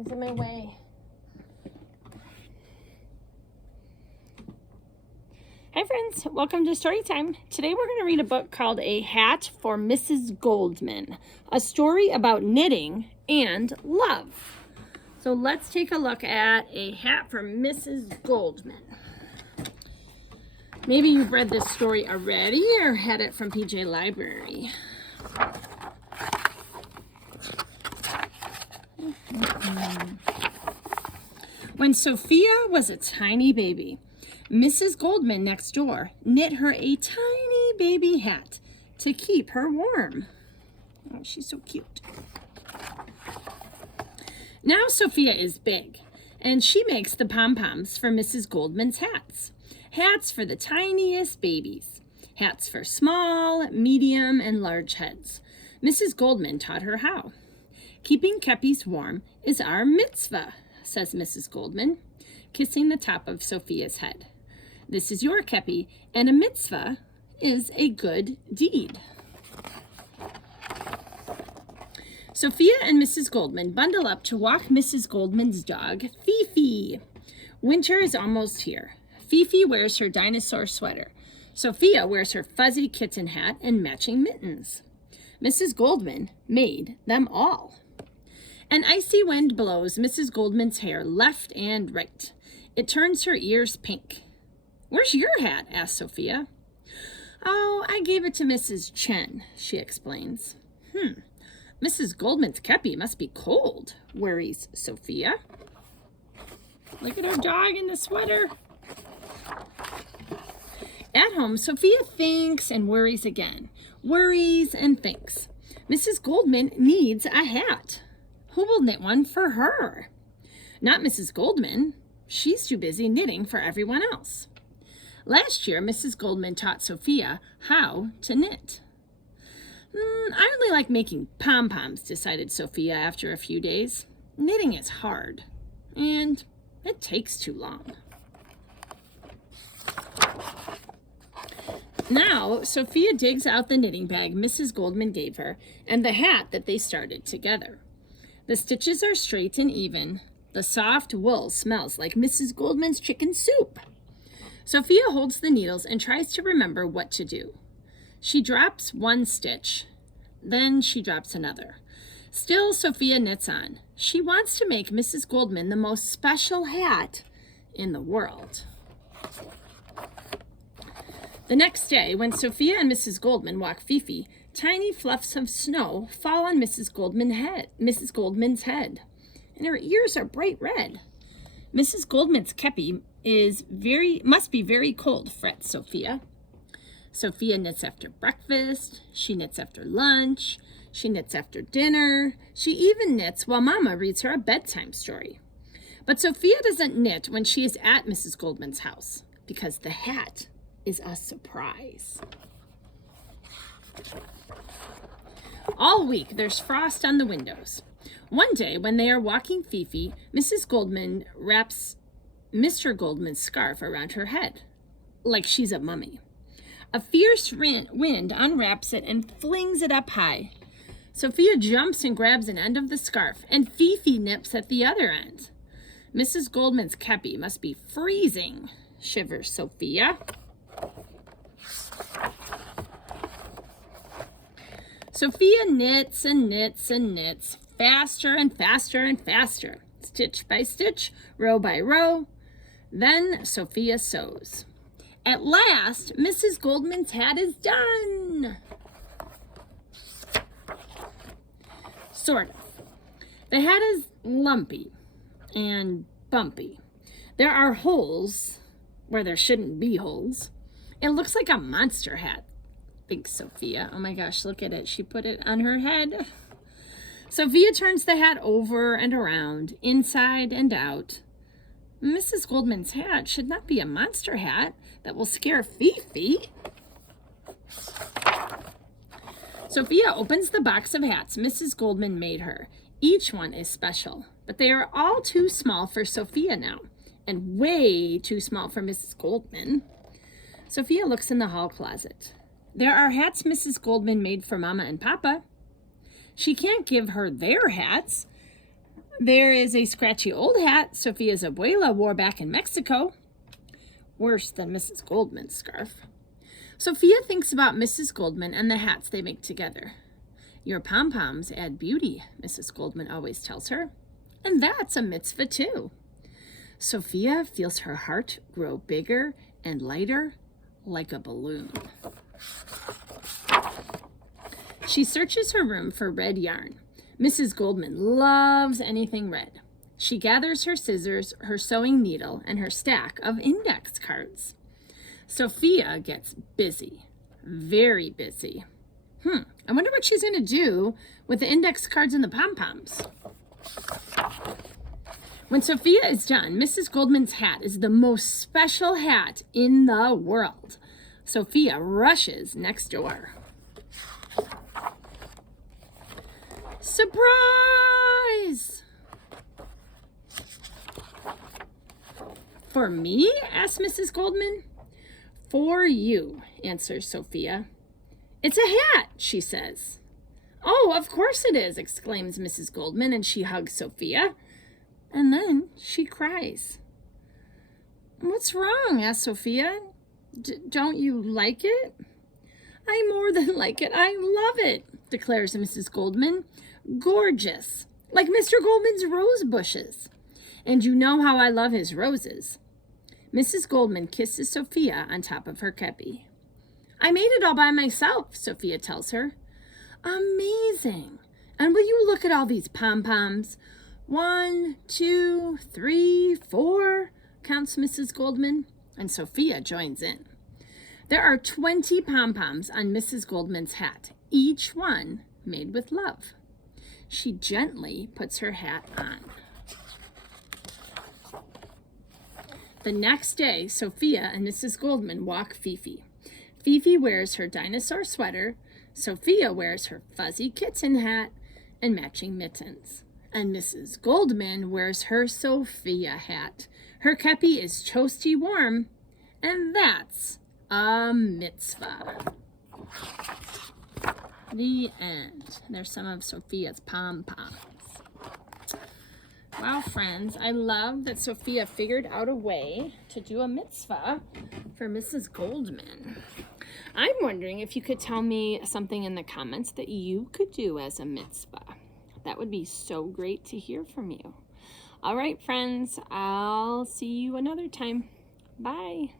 It's in my way. Hi friends, welcome to Story Time. Today we're going to read a book called A Hat for Mrs. Goldman, a story about knitting and love. So let's take a look at A Hat for Mrs. Goldman. Maybe you've read this story already or had it from PJ Library. When Sophia was a tiny baby, Mrs. Goldman next door knit her a tiny baby hat to keep her warm. Oh, she's so cute. Now Sophia is big, and she makes the pom-poms for Mrs. Goldman's hats. Hats for the tiniest babies. Hats for small, medium, and large heads. Mrs. Goldman taught her how. Keeping keppies warm is our mitzvah, says Mrs. Goldman, kissing the top of Sophia's head. This is your kepi, and a mitzvah is a good deed. Sophia and Mrs. Goldman bundle up to walk Mrs. Goldman's dog, Fifi. Winter is almost here. Fifi wears her dinosaur sweater. Sophia wears her fuzzy kitten hat and matching mittens. Mrs. Goldman made them all. An icy wind blows Mrs. Goldman's hair left and right. It turns her ears pink. "Where's your hat?" asks Sophia. "Oh, I gave it to Mrs. Chen," she explains. Mrs. Goldman's kepi must be cold, worries Sophia. Look at our dog in the sweater. At home, Sophia thinks and worries again. Worries and thinks. Mrs. Goldman needs a hat. Who will knit one for her? Not Mrs. Goldman. She's too busy knitting for everyone else. Last year, Mrs. Goldman taught Sophia how to knit. I only like making pom-poms, decided Sophia after a few days. Knitting is hard, and it takes too long. Now, Sophia digs out the knitting bag Mrs. Goldman gave her and the hat that they started together. The stitches are straight and even. The soft wool smells like Mrs. Goldman's chicken soup. Sophia holds the needles and tries to remember what to do. She drops one stitch, then she drops another. Still, Sophia knits on. She wants to make Mrs. Goldman the most special hat in the world. The next day, when Sophia and Mrs. Goldman walk Fifi, tiny fluffs of snow fall on Mrs. Goldman's head, and her ears are bright red. Mrs. Goldman's kepi must be very cold, frets Sophia. Sophia knits after breakfast, she knits after lunch, she knits after dinner, she even knits while Mama reads her a bedtime story. But Sophia doesn't knit when she is at Mrs. Goldman's house, because the hat is a surprise. All week, there's frost on the windows. One day, when they are walking Fifi, Mrs. Goldman wraps Mr. Goldman's scarf around her head, like she's a mummy. A fierce wind unwraps it and flings it up high. Sophia jumps and grabs an end of the scarf, and Fifi nips at the other end. Mrs. Goldman's kepi must be freezing, shivers Sophia. Sophia knits and knits and knits, faster and faster and faster, stitch by stitch, row by row. Then Sophia sews. At last, Mrs. Goldman's hat is done. Sort of. The hat is lumpy and bumpy. There are holes where there shouldn't be holes. It looks like a monster hat, thinks Sophia. Oh my gosh, look at it. She put it on her head. Sophia turns the hat over and around, inside and out. Mrs. Goldman's hat should not be a monster hat that will scare Fifi. Sophia opens the box of hats Mrs. Goldman made her. Each one is special, but they are all too small for Sophia now, and way too small for Mrs. Goldman. Sophia looks in the hall closet. There are hats Mrs. Goldman made for Mama and Papa. She can't give her their hats. There is a scratchy old hat Sophia's abuela wore back in Mexico. Worse than Mrs. Goldman's scarf. Sophia thinks about Mrs. Goldman and the hats they make together. Your pom-poms add beauty, Mrs. Goldman always tells her. And that's a mitzvah too. Sophia feels her heart grow bigger and lighter like a balloon. She searches her room for red yarn. Mrs. Goldman loves anything red. She gathers her scissors, her sewing needle, and her stack of index cards. Sophia gets busy, very busy. I wonder what she's going to do with the index cards and the pom-poms. When Sophia is done, Mrs. Goldman's hat is the most special hat in the world. Sophia rushes next door. Surprise! For me? Asks Mrs. Goldman. For you, answers Sophia. It's a hat, she says. Oh, of course it is, exclaims Mrs. Goldman, and she hugs Sophia. And then she cries. What's wrong? Asks Sophia. Don't you like it? I more than like it. I love it, declares Mrs. Goldman. Gorgeous, like Mr. Goldman's rose bushes. And you know how I love his roses. Mrs. Goldman kisses Sophia on top of her kepi. I made it all by myself, Sophia tells her. Amazing. And will you look at all these pom-poms? 1, 2, 3, 4, counts Mrs. Goldman, and Sophia joins in. There are 20 pom-poms on Mrs. Goldman's hat, each one made with love. She gently puts her hat on. The next day, Sophia and Mrs. Goldman walk Fifi. Fifi wears her dinosaur sweater, Sophia wears her fuzzy kitten hat and matching mittens. And Mrs. Goldman wears her Sophia hat. Her kepi is toasty warm, and that's a mitzvah. The end. There's some of Sophia's pom-poms. Wow, friends, I love that Sophia figured out a way to do a mitzvah for Mrs. Goldman. I'm wondering if you could tell me something in the comments that you could do as a mitzvah. That would be so great to hear from you. All right, friends, I'll see you another time. Bye.